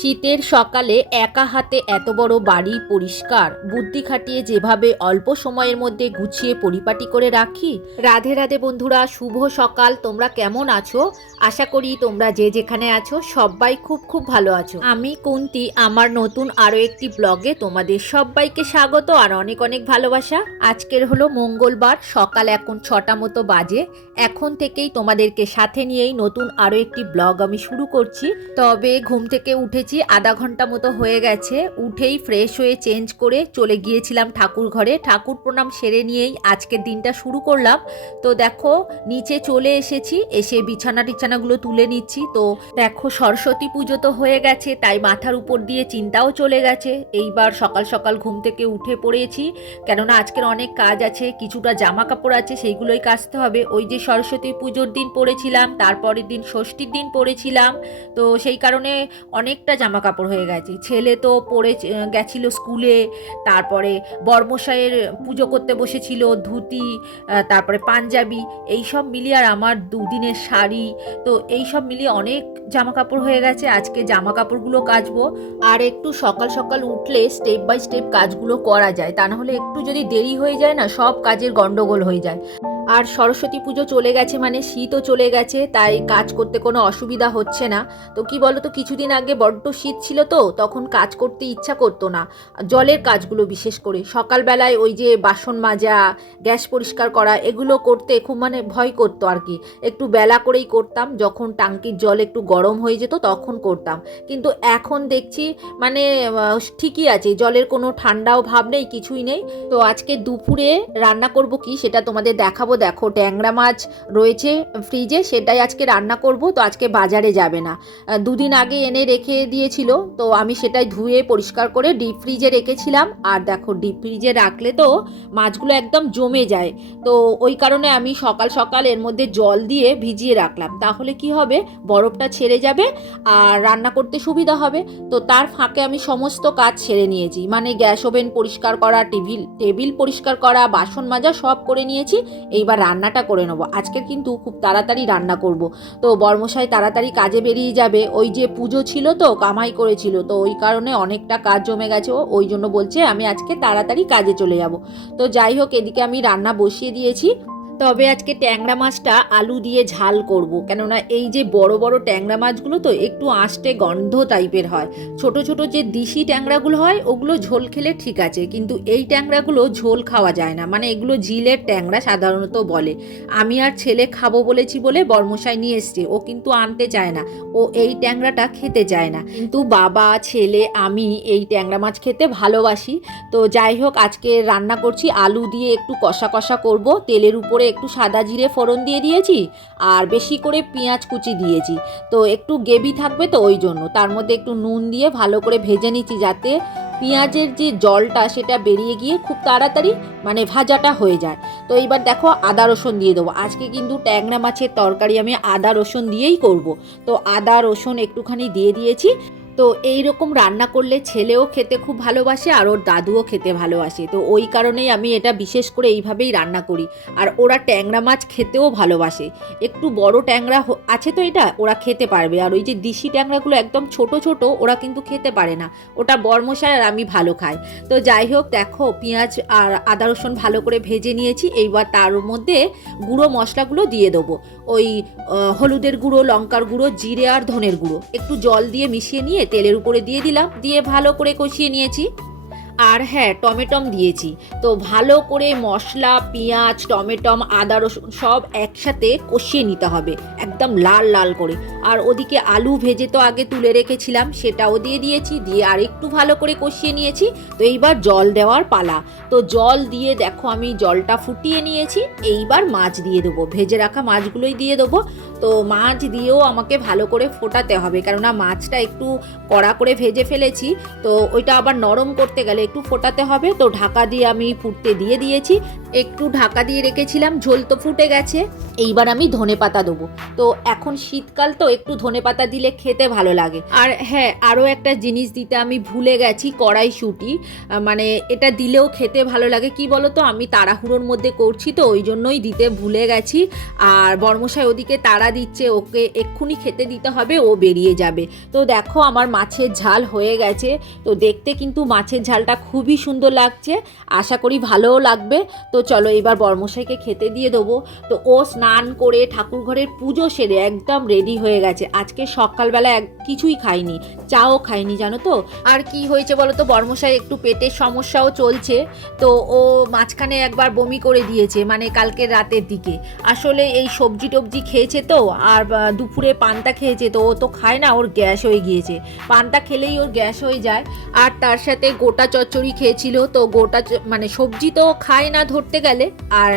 শীতের সকালে একা হাতে এত বড় বাড়ি পরিষ্কার, বুদ্ধি খাটিয়ে যেভাবে অল্প সময়ের মধ্যে গুছিয়ে পরিপাটি করে রাখি। রাধে রাধে বন্ধুরা, শুভ সকাল। তোমরা কেমন আছো? আশা করি তোমরা যে যেখানে আছো, সবাই খুব খুব ভালো আছো। আমি কুন্তি, আমার নতুন আরও একটি ব্লগে তোমাদের সবাইকে স্বাগত আর অনেক অনেক ভালোবাসা। আজকের হলো মঙ্গলবার, সকাল এখন ছটা মতো বাজে। এখন থেকেই তোমাদেরকে সাথে নিয়েই নতুন আরও একটি ব্লগ আমি শুরু করছি। তবে ঘুম থেকে উঠেছি আধা ঘণ্টা মতো হয়ে গেছে। উঠেই ফ্রেশ হয়ে চেঞ্জ করে চলে গিয়েছিলাম ঠাকুর ঘরে। ঠাকুর প্রণাম সেরে নিয়েই আজকের দিনটা শুরু করলাম। তো দেখো, নিচে চলে এসেছি, এসে বিছানা টিছানাগুলো তুলে নিচ্ছি। তো দেখো, সরস্বতী পুজো তো হয়ে গেছে, তাই মাথার উপর দিয়ে চিন্তাও চলে গেছে। এইবার সকাল সকাল ঘুম থেকে উঠে পড়েছি। কেননা আজকের অনেক কাজ আছে, কিছুটা জামা কাপড় আছে, সেইগুলোই কাচতে হবে। ওই যে সরস্বতী পুজোর দিন পড়েছিলাম, তারপরের দিন ষষ্ঠীর দিন পড়েছিলাম। তো সেই কারণে অনেকটা জামা কাপড় হয়ে গেছে। ছেলে তো পড়ে গেছিল স্কুলে, তারপরে বর্মশাইয়ের পুজো করতে বসেছিল, ধুতি তারপরে পাঞ্জাবি, এই সব মিলিয়ে আর আমার দুদিনের শাড়ি। তো এই সব মিলিয়ে অনেক জামা কাপড় হয়ে গেছে, আজকে জামা কাপড়গুলো কাচবো। আর একটু সকাল সকাল উঠলে স্টেপ বাই স্টেপ কাজগুলো করা যায়, তা না হলে একটু যদি দেরি হয়ে যায় না, সব কাজের গন্ডগোল হয়ে যায়। আর সরস্বতী পুজো চলে গেছে মানে শীতও চলে গেছে, তাই কাজ করতে কোনো অসুবিধা হচ্ছে না। তো কি বলো তো কিছুদিন আগে বড্ড শীত ছিল তো, তখন কাজ করতে ইচ্ছা করতো না। জলের কাজগুলো বিশেষ করে, সকালবেলায় ওই যে বাসন মাজা, গ্যাস পরিষ্কার করা, এগুলো করতে খুব মানে ভয় করতো আর কি। একটু বেলা করেই করতাম, যখন টাঙ্কির জল একটু গরম হয়ে যেত তখন করতাম। কিন্তু এখন দেখছি মানে ঠিকই আছে, জলের কোনো ঠান্ডাও ভাব নেই, কিছুই নেই। তো আজকে দুপুরে রান্না করব কি সেটা তোমাদের দেখাবো দেখো, ট্যাংরা মাছ রয়েছে ফ্রিজে সেটাই আজকে রান্না করব। তো আজকে বাজারে যাবে না। দুদিন আগে এনে রেখে দিয়েছিল। তো আমি সেটাই ধুয়ে পরিষ্কার করে ডিপ ফ্রিজে রেখেছিলাম। আর দেখো ডিপ ফ্রিজে রাখলে তো মাছগুলো একদম জমে যায়। তো ওই কারণে আমি সকাল সকাল এর মধ্যে জল দিয়ে ভিজিয়ে রাখলাম। তাহলে কি হবে? বরফটা ছেড়ে যাবে আর রান্না করতে সুবিধা হবে। তো তার ফাঁকে আমি সমস্ত কাজ সেরে নিয়েছি। মানে গ্যাস ওভেন পরিষ্কার করা টেবিল টেবিল পরিষ্কার করা, বাসন মাজা সব করে নিয়েছি। এইবার রান্নাটা করে নেব। আজকে কিন্তু খুব তাড়াতাড়ি রান্না করব। তো বর্মশাই তাড়াতাড়ি কাজে বেরিয়ে যাবে। ওই যে পুজো ছিল তো, কামাই করেছিল। তো ওই কারণে অনেকটা কাজ জমে গেছে ওই জন্য বলছে আমি আজকে তাড়াতাড়ি কাজে চলে যাব। তো যাই হোক, এদিকে আমি রান্না বসিয়ে দিয়েছি। তবে আজকে ট্যাংরা মাছটা আলু দিয়ে ঝাল করব। কেননা এই যে বড় বড় ট্যাংরা মাছগুলো তো একটু আঁশটে গন্ধ টাইপের হয়। ছোট ছোট যে দিশি ট্যাংরাগুলো হয়, ওগুলো ঝোল খেলে ঠিক আছে। কিন্তু এই ট্যাংরাগুলো ঝোল খাওয়া যায় না। মানে এগুলো জিলের ট্যাংরা সাধারণত বলে। আমি আর ছেলে খাব বলেছি বলে বর্মশাই নিয়ে এসছে। ও কিন্তু আনতে চায় না। ও এই ট্যাংরাটা খেতে চায় না। কিন্তু বাবা, ছেলে, আমি এই ট্যাংরা মাছ খেতে ভালোবাসি। তো যাই হোক, আজকে রান্না করছি। আলু দিয়ে একটু কষা কষা করব। তেলের উপরে একটু সাদা জিরে ফোড়ন দিয়ে দিয়েছি আর বেশি করে পেঁয়াজ কুচি দিয়েছি। তো একটু গেবি থাকবে তো ওই জন্য। তার মধ্যে একটু নুন দিয়ে ভালো করে ভেজে নিচ্ছি যাতে পেঁয়াজের যে জলটা সেটা বেরিয়ে গিয়ে খুব তাড়াতাড়ি মানে ভাজাটা হয়ে যায়। তো এইবার দেখো আদা রসুন দিয়ে দেবো। আজকে কিন্তু ট্যাংরা মাছের তরকারি আমি আদা রসুন দিয়েই করব। তো আদা রসুন একটুখানি দিয়ে দিয়েছি। তো এই রকম রান্না করলে ছেলেও খেতে খুব ভালোবাসে আর ওর দাদুও খেতে ভালোবাসে। তো ওই কারণেই আমি এটা বিশেষ করে এইভাবেই রান্না করি। আর ওরা ট্যাংরা মাছ খেতেও ভালোবাসে। একটু বড় ট্যাংরা আছে তো এটা? ওরা খেতে পারবে। আর ওই যে দিশি ট্যাংরাগুলো একদম ছোট ছোট, ওরা কিন্তু খেতে পারে না। ওটা বর্মশাই আর আমি ভালো খাই। তো যাই হোক, দেখো, পেঁয়াজ আর আদা রসুন ভালো করে ভেজে নিয়েছি। এইবার তার মধ্যে গুঁড়ো মশলাগুলো দিয়ে দেবো। ওই হলুদের গুঁড়ো, লঙ্কার গুঁড়ো, জিরে আর ধনের গুঁড়ো। একটু জল দিয়ে মিশিয়ে নিয়ে তেলের উপরে দিয়ে দিলাম, দিয়ে ভালো করে কষিয়ে নিয়েছি। আর হ্যাঁ টমেটম দিয়েছি। তো ভালো করে মশলা, পেঁয়াজ, টমেটম, আদা, রসুন সব একসাথে কষিয়ে নিতে হবে, একদম লাল লাল করে। আর ওদিকে আলু ভেজে তো আগে তুলে রেখেছিলাম, সেটাও দিয়ে দিয়েছি, দিয়ে আর একটু ভালো করে কষিয়ে নিয়েছি। তো এইবার জল দেওয়ার পালা। তো জল দিয়ে দেখো আমি জলটা ফুটিয়ে নিয়েছি, এইবার মাছ দিয়ে দেবো, ভেজে রাখা মাছগুলোই দিয়ে দেবো। তো মাছ দিয়েও আমাকে ভালো করে ফোটাতে হবে। কেননা মাছটা একটু কড়া করে ভেজে ফেলেছি, তো ওইটা আবার নরম করতে গেলে একটু ফোটাতে হবে। তো ঢাকা দিয়ে আমি ফুটতে দিয়ে দিয়েছি। একটু ঢাকা দিয়ে রেখেছিলাম, ঝোল তো ফুটে গেছে। এইবার আমি ধনে পাতা দেবো। তো এখন শীতকাল তো একটু ধনে পাতা দিলে খেতে ভালো লাগে। আর হ্যাঁ আরও একটা জিনিস দিতে আমি ভুলে গেছি, কড়াইশুঁটি। মানে এটা দিলেও খেতে ভালো লাগে। কি বলো তো আমি তাড়াহুড়োর মধ্যে করছি তো, ওই জন্যই দিতে ভুলে গেছি। আর বর্মশাই ওদিকে তাড়া দিচ্ছে, ওকে এক্ষুনি খেতে দিতে হবে, ও বেরিয়ে যাবে। তো দেখো আমার মাছের ঝাল হয়ে গেছে। তো দেখতে কিন্তু মাছের ঝালটা খুবই সুন্দর লাগছে, আশা করি ভালোও লাগবে। তো চলো এবার বর্মশাইকে খেতে দিয়ে দেবো। তো ও স্নান করে ঠাকুর ঘরের পুজো সেরে একদম রেডি হয়ে গেছে। আজকে সকালবেলা এক, কিছুই খাইনি, চাও খাইনি, জানো তো? আর কি হয়েছে বলো তো, বর্মশাই একটু পেটের সমস্যাও চলছে। তো ও মাঝখানে একবার বমি করে দিয়েছে মানে কালকে রাতের দিকে। আসলে এই সবজি টবজি খেয়েছে তো আর দুপুরে পান্তা খেয়েছে, তো ও তো খায় না, ওর গ্যাস হয়ে গিয়েছে। পান্তা খেলেই ওর গ্যাস হয়ে যায়। আর তার সাথে গোটা চচ্চড়ি খেয়েছিল, তো গোটা মানে সবজি তো খায় না ধরতে গেলে। আর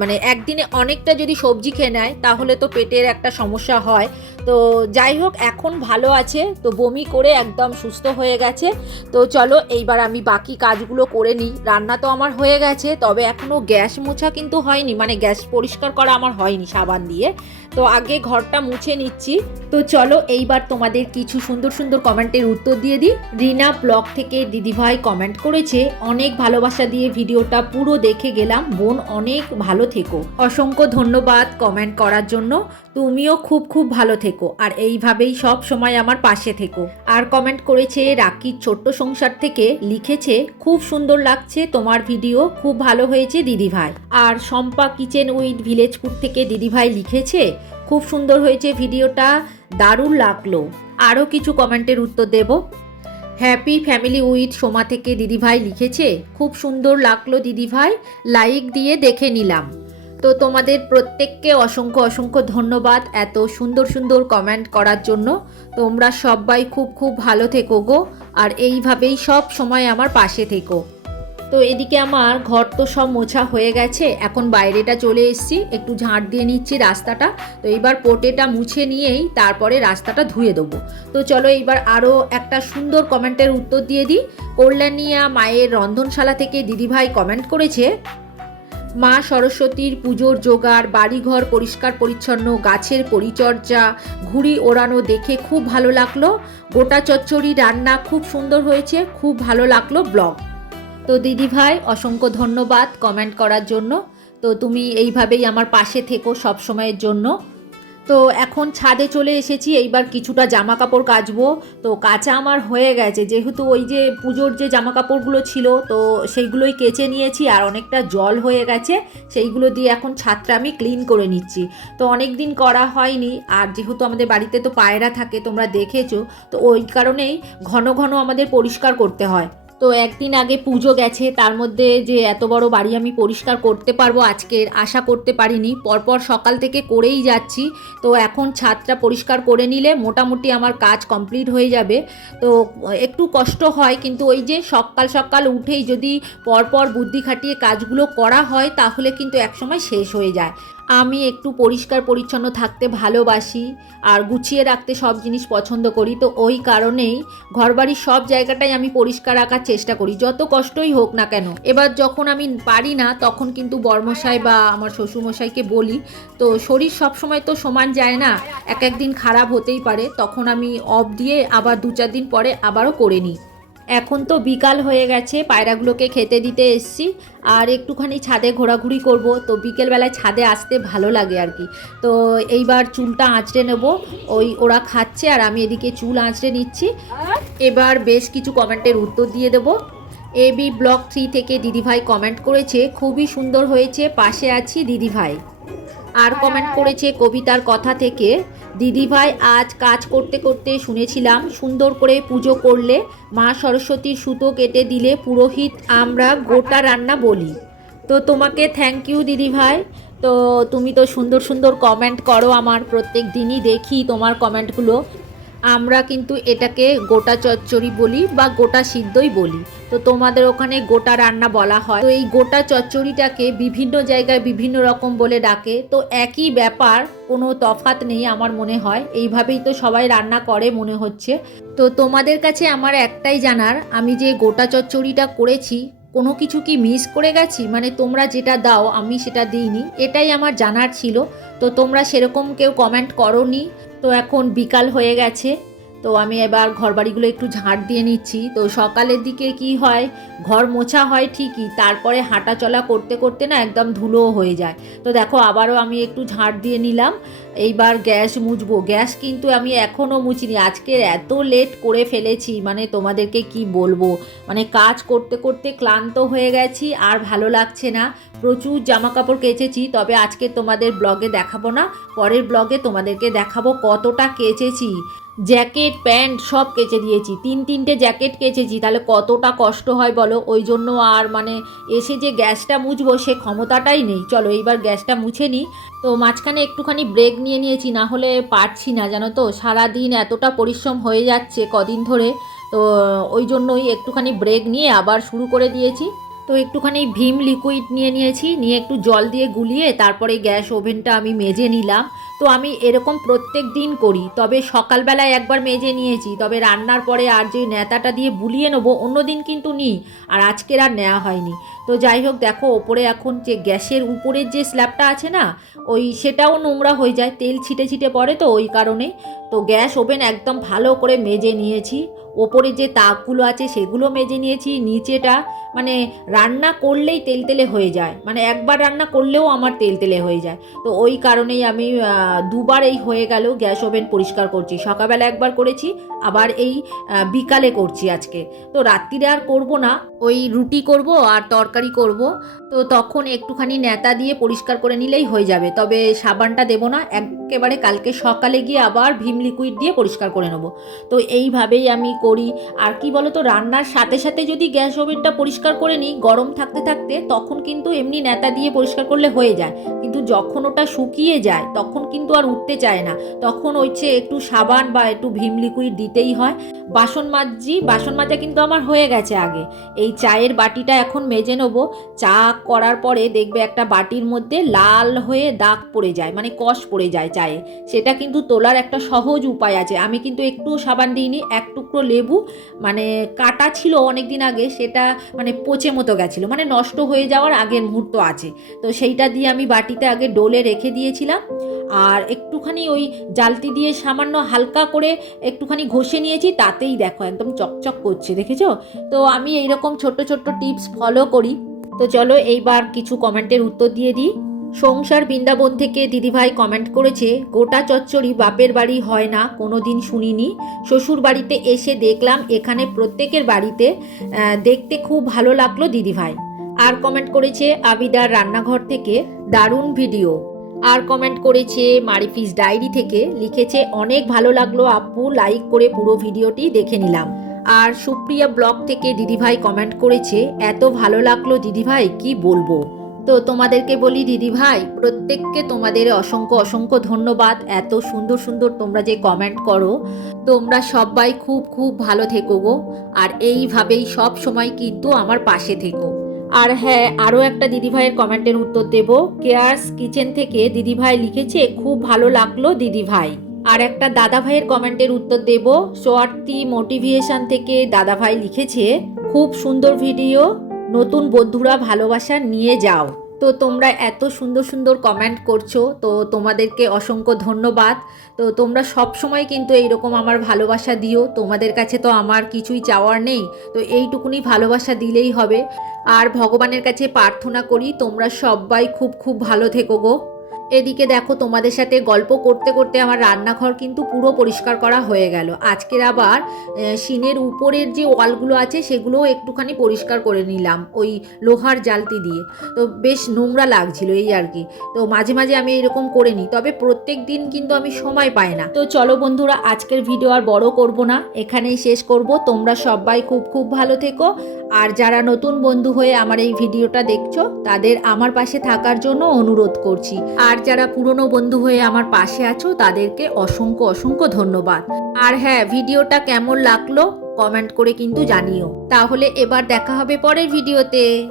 মানে একদিনে অনেকটা যদি সবজি খেয়ে নেয়, তাহলে তো পেটের একটা সমস্যা হয়। তো যাই হোক, এখন ভালো আছে, তো বমি করে একদম সুস্থ হয়ে গেছে। তো চলো, এইবার আমি বাকি কাজগুলো করে নিই। রান্না তো আমার হয়ে গেছে, তবে এখনও গ্যাস মোছা কিন্তু হয়নি মানে গ্যাস পরিষ্কার করা আমার হয়নি সাবান দিয়ে। তো আগে ঘরটা মুছে নিচ্ছি। তো চলো এইবার তোমাদের কিছু সুন্দর সুন্দর কমেন্টের উত্তর দিয়ে দিই। রিনা ব্লগ থেকে দিদিভাই কমেন্ট করেছে, অনেক ভালোবাসা দিয়ে ভিডিওটা পুরো দেখে গেলাম, বোন অনেক ভালো থেকো। অসংখ্য ধন্যবাদ কমেন্ট করার জন্য, তুমিও খুব খুব ভালো থেকো, আর এইভাবেই সব সময় আমার পাশে থেকো। আর কমেন্ট করেছে, রাকির ছোট্ট সংসার থেকে লিখেছে, খুব সুন্দর লাগছে তোমার ভিডিও, খুব ভালো হয়েছে দিদিভাই। আর শম্পা কিচেন উইথ ভিলেজপুর থেকে দিদিভাই লিখেছে খুব সুন্দর হয়েছে, ভিডিওটা দারুণ লাগল। আরও কিছু কমেন্টের উত্তর দেব। হ্যাপি ফ্যামিলি উইথ সোমা থেকে দিদিভাই লিখেছে, খুব সুন্দর লাগল দিদিভাই, লাইক দিয়ে দেখে নিলাম। তো তোমাদের প্রত্যেককে অসংখ্য অসংখ্য ধন্যবাদ এত সুন্দর সুন্দর কমেন্ট করার জন্য। তোমরা সবাই খুব খুব ভালো থেকো গো, আর এইভাবেই সব সময় আমার পাশে থেকো। তো এদিকে আমার ঘর তো সব মোছা হয়ে গেছে, এখন বাইরেটা চলে এসেছি, একটু ঝাঁট দিয়ে নিচ্ছি রাস্তাটা। তো এইবার পোটেটা মুছে নিয়েই তারপরে রাস্তাটা ধুয়ে দেবো। তো চলো এইবার আরও একটা সুন্দর কমেন্টের উত্তর দিয়ে দিই। কল্যাণিয়া মায়ের রন্ধনশালা থেকে দিদিভাই কমেন্ট করেছে, মা সরস্বতীর পুজোর জোগাড়, বাড়িঘর পরিষ্কার পরিচ্ছন্ন, গাছের পরিচর্যা, ঘুড়ি ওড়ানো দেখে খুব ভালো লাগল। গোটা চচ্চড়ি রান্না খুব সুন্দর হয়েছে, খুব ভালো লাগল ব্লগ। তো দিদিভাই অসংখ্য ধন্যবাদ কমেন্ট করার জন্য। তো তুমি এইভাবেই আমার পাশে থেকো সব সময়ের জন্য। তো এখন ছাদে চলে এসেছি, এইবার কিছুটা জামা কাপড় কাচবো। তো কাঁচা আমার হয়ে গেছে, যেহেতু ওই যে পুজোর যে জামা কাপড়গুলো ছিল, তো সেইগুলোই কেচে নিয়েছি আর অনেকটা জল হয়ে গেছে। সেইগুলো দিয়ে এখন ছাদটা আমি ক্লিন করে নিচ্ছি। তো অনেক দিন করা হয়নি, আর যেহেতু আমাদের বাড়িতে তো পায়রা থাকে, তোমরা দেখেছ, তো ওই কারণেই ঘন ঘন আমাদের পরিষ্কার করতে হয়। তো একদিন আগে পুজো গেছে, তার মধ্যে যে এত বড় বাড়ি আমি পরিষ্কার করতে পারব আজকের আশা করতে পারিনি। পরপর সকাল থেকে করেই যাচ্ছি, তো এখন ছাদটা পরিষ্কার করে নিলে মোটামুটি আমার কাজ কমপ্লিট হয়ে যাবে। তো একটু কষ্ট হয়, কিন্তু ওই যে সকাল সকাল উঠেই যদি পরপর বুদ্ধি খাটিয়ে কাজগুলো করা হয়, তাহলে কিন্তু একসময় শেষ হয়ে যায়। আমি একটু পরিষ্কার পরিচ্ছন্ন থাকতে ভালোবাসি আর গুছিয়ে রাখতে সব জিনিস পছন্দ করি। তো ওই কারণেই ঘরবাড়ির সব জায়গাটাই আমি পরিষ্কার রাখার চেষ্টা করি। যত কষ্টই হোক না কেন। এবার যখন আমি পারি না, তখন কিন্তু বর্মশাই বা আমার শ্বশুরমশাইকে বলি। তো শরীর সব সময় তো সমান যায় না, এক একদিন খারাপ হতেই পারে। তখন আমি অফ দিয়ে আবার দু চার দিন পরে আবারও করে নিই। এখন তো বিকাল হয়ে গেছে, পায়রাগুলোকে খেতে দিতে এসছি। আর একটুখানি ছাদে ঘোরাঘুরি করব, তো বিকেলবেলায় ছাদে আসতে ভালো লাগে আর কি। তো এইবার চুলটা আঁচড়ে নেব, ওই ওরা খাচ্ছে আর আমি এদিকে চুল আঁচড়ে নিচ্ছি। এবার বেশ কিছু কমেন্টের উত্তর দিয়ে দেবো। এবি ব্লক থ্রি থেকে দিদিভাই কমেন্ট করেছে, খুবই সুন্দর হয়েছে, পাশে আছি দিদিভাই। আর কমেন্ট করেছে কবিতার কথা থেকে। দিদিভাই আজ কাজ করতে করতে শুনেছিলাম, সুন্দর করে পুজো করলে মা সরস্বতীর সুতো কেটে দিলে পুরোহিত আমরা গোটা রান্না বলি। তো তোমাকে থ্যাংক ইউ দিদিভাই তো তুমি তো সুন্দর সুন্দর কমেন্ট করো আমার প্রত্যেক দিনই দেখি তোমার কমেন্টগুলো আমরা কিন্তু এটাকে গোটা চচ্চড়ি বলি বা গোটা সিদ্ধই বলি। তো তোমাদের ওখানে গোটা রান্না বলা হয়। তো এই গোটা চচ্চড়িটাকে বিভিন্ন জায়গায় বিভিন্ন রকম বলে ডাকে। তো একই ব্যাপার কোনো তফাত নেই আমার মনে হয়। এইভাবেই তো সবাই রান্না করে মনে হচ্ছে। তো তোমাদের কাছে আমার একটাই জানার, আমি যে গোটা চচ্চড়িটা করেছি, কোনো কিছু কি মিস করে গেছি? মানে তোমরা যেটা দাও, আমি সেটা দিইনি। এটাই আমার জানার ছিল। তো তোমরা সেরকম কেউ কমেন্ট করনি। তো এখন বিকাল হয়ে গেছে, তো আমি এবার ঘর বাড়িগুলো একটু ঝাঁট দিয়ে নিচ্ছি। তো সকালের দিকে কি হয়, ঘর মোছা হয় ঠিকই, তারপরে হাঁটা চলা করতে করতে না একদম ধুলোও হয়ে যায়। তো দেখো আবারও আমি একটু ঝাঁট দিয়ে নিলাম। এইবার গ্যাস মুছবো। গ্যাস কিন্তু আমি এখনও মুছিনি। আজকে এত লেট করে ফেলেছি। মানে তোমাদেরকে কি বলব? মানে কাজ করতে করতে ক্লান্ত হয়ে গেছি, আর ভালো লাগছে না। প্রচুর জামা কাপড় কেচেছি, তবে আজকে তোমাদের ব্লগে দেখাবো না। পরের ব্লগে তোমাদেরকে দেখাবো কতটা কেচেছি। জ্যাকেট, প্যান্ট সব কেচে দিয়েছি। তিন তিনটে জ্যাকেট কেচেছি। তাহলে কতটা কষ্ট হয় বলো? ওই জন্য আর মানে এসে যে গ্যাসটা মুছবো সে ক্ষমতাটাই নেই। চলো এইবার গ্যাসটা মুছে নিই তো মাঝখানে একটুখানি ব্রেক নিয়ে নিয়েছি, না হলে পারছি না, জানো তো? সারাদিন এতটা পরিশ্রম হয়ে যাচ্ছে কদিন ধরে। তো ওই জন্যই একটুখানি ব্রেক নিয়ে আবার শুরু করে দিয়েছি। তো একটুখানি ভীম লিকুইড নিয়ে নিয়েছি, নিয়ে একটু জল দিয়ে গুলিয়ে তারপরে গ্যাস ওভেনটা আমি মেজে নিলাম। তো আমি এরকম প্রত্যেক দিন করি, তবে সকালবেলায় একবার মেজে নিয়েছি, তবে রান্নার পরে আর যে নেতাটা দিয়ে বুলিয়ে নেব, অন্য দিন কিন্তু নিই, আর আজকের আর নেওয়া হয়নি। তো যাই হোক, দেখো ওপরে এখন যে গ্যাসের উপরের যে স্ল্যাবটা আছে না, ওই সেটাও নোংরা হয়ে যায়, তেল ছিটে ছিটে পড়ে তো ওই কারণে। তো গ্যাস ওভেন একদম ভালো করে মেজে নিয়েছি। ওপরে যে তাকগুলো আছে সেগুলো মেজে নিয়েছি। নিচেটা মানে রান্না করলেই তেল তেলে হয়ে যায়। মানে একবার রান্না করলেও আমার তেল তেলে হয়ে যায়। তো ওই কারণেই আমি দুবার এই হয়ে গেল গ্যাস ওভেন পরিষ্কার করছি। সকালবেলা একবার করেছি, আবার এই বিকালে করছি আজকে। তো রাত্রিরে আর করব না। ওই রুটি করব আর তরকারি করব। তো তখন একটুখানি নেতা দিয়ে পরিষ্কার করে নিলেই হয়ে যাবে। তবে সাবানটা দেবো না। একেবারে কালকে সকালে গিয়ে আবার ভীম লিকুইড দিয়ে পরিষ্কার করে নেব। তো এইভাবেই আমি করি। আর কি বলো তো রান্নার সাথে সাথে যদি গ্যাস ওভেনটা পরিষ্কার করে নিই, গরম থাকতে থাকতে তখন কিন্তু এমনি নেতা দিয়ে পরিষ্কার করলে হয়ে যায়। কিন্তু যখন ওটা শুকিয়ে যায়, তখন কিন্তু আর উঠতে চায় না। তখন হচ্ছে একটু সাবান বা একটু ভীম লিকুইড দিতেই হয়। বাসন মাজছি বাসন মাজা কিন্তু আমার হয়ে গেছে আগে। এই চায়ের বাটিটা এখন মেজে নেব। চা করার পরে দেখবে একটা বাটির মধ্যে লাল হয়ে দাগ পড়ে যায় মানে কষ পড়ে যায় চায়ে। সেটা কিন্তু তোলার একটা সহজ উপায় আছে। আমি কিন্তু একটু সাবান দিইনি, এক টুকরো লেবু মানে কাটা ছিল অনেক দিন আগে, সেটা মানে পচে মতো গেছিল মানে নষ্ট হয়ে যাওয়ার আগের মুহূর্ত আছে। তো সেইটা দিয়ে আমি বাটিতে আগে ডোলে রেখে দিয়েছিলাম, আর একটুখানি ওই জালতি দিয়ে সামান্য হালকা করে একটুখানি ঘষে নিয়েছি, তাতেই দেখো একদম চকচক করছে, দেখেছ? তো আমি এইরকম ছোট্ট ছোট্ট টিপস ফলো করি। তো চলো এইবার কিছু কমেন্টের উত্তর দিয়ে দিই। সংসার বৃন্দাবন থেকে দিদিভাই কমেন্ট করেছে, গোটা চচ্চড়ি বাপের বাড়ি হয় না কোনো দিন শুনিনি। শ্বশুর বাড়িতে এসে দেখলাম এখানে প্রত্যেকের বাড়িতে দেখতে খুব ভালো লাগল দিদিভাই। আর কমেন্ট করেছে আবিদার রান্নাঘর থেকে, দারুণ ভিডিও আর কমেন্ট করেছে মারিফিস ডায়েরি থেকে, লিখেছে, অনেক ভালো লাগল আপু লাইক করে পুরো ভিডিওটি দেখে নিলাম। আর সুপ্রিয়া ব্লগ থেকে দিদিভাই কমেন্ট করেছে, এত ভালো লাগল দিদিভাই, কি বলব? তো তোমাদেরকে বলি দিদিভাই প্রত্যেককে তোমাদের অসংখ্য অসংখ্য ধন্যবাদ। এত সুন্দর সুন্দর তোমরা যে কমেন্ট করো, তোমরা সবাই খুব খুব ভালো থেকো গো। আর এইভাবেই সব সময় কিন্তু আমার পাশে থেকো। আর হ্যাঁ আরও একটা দিদিভাইয়ের কমেন্টের উত্তর দেব। কেয়ার্স কিচেন থেকে দিদিভাই লিখেছে, খুব ভালো লাগল দিদিভাই আর একটা দাদা ভাইয়ের কমেন্টের উত্তর দেব। সোয়ার্তি মোটিভিয়েশন থেকে দাদা ভাই লিখেছে, খুব সুন্দর ভিডিও নতুন বন্ধুরা ভালোবাসা নিয়ে যাও। তো তোমরা এত সুন্দর সুন্দর কমেন্ট করছ, তো তোমাদেরকে অসংখ্য ধন্যবাদ। তো তোমরা সব সময় কিন্তু এইরকম আমার ভালোবাসা দিও, তোমাদের কাছে তো আমার কিছুই চাওয়ার নেই, তো এইটুকুনি ভালোবাসা দিলেই হবে। আর ভগবানের কাছে প্রার্থনা করি, তোমরা সবাই খুব খুব ভালো থেকো গো। এদিকে দেখো, তোমাদের সাথে গল্প করতে করতে আমার রান্নাঘর কিন্তু পুরো পরিষ্কার করা হয়ে গেল। আজকের আবার সিনের উপরের যে ওয়ালগুলো আছে, সেগুলোও একটুখানি পরিষ্কার করে নিলাম, ওই লোহার জালতি দিয়ে। তো বেশ নোংরা লাগছিল এই আর কি। তো মাঝে মাঝে আমি এরকম করে নিই, তবে প্রত্যেক দিন কিন্তু আমি সময় পাই না। তো চলো বন্ধুরা, আজকের ভিডিও আর বড় করব না, এখানেই শেষ করব। তোমরা সবাই খুব খুব ভালো থেকো, আর যারা নতুন বন্ধু হয়ে আমার এই ভিডিওটা দেখছ, তাদের আমার পাশে থাকার জন্য অনুরোধ করছি। আর যারা পুরনো বন্ধু হয়ে আমার পাশে আছো, তাদেরকে অসংখ্য অসংখ্য ধন্যবাদ। আর হ্যাঁ ভিডিওটা কেমন লাগল কমেন্ট করে কিন্তু জানিও। তাহলে এবার দেখা হবে পরের ভিডিওতে।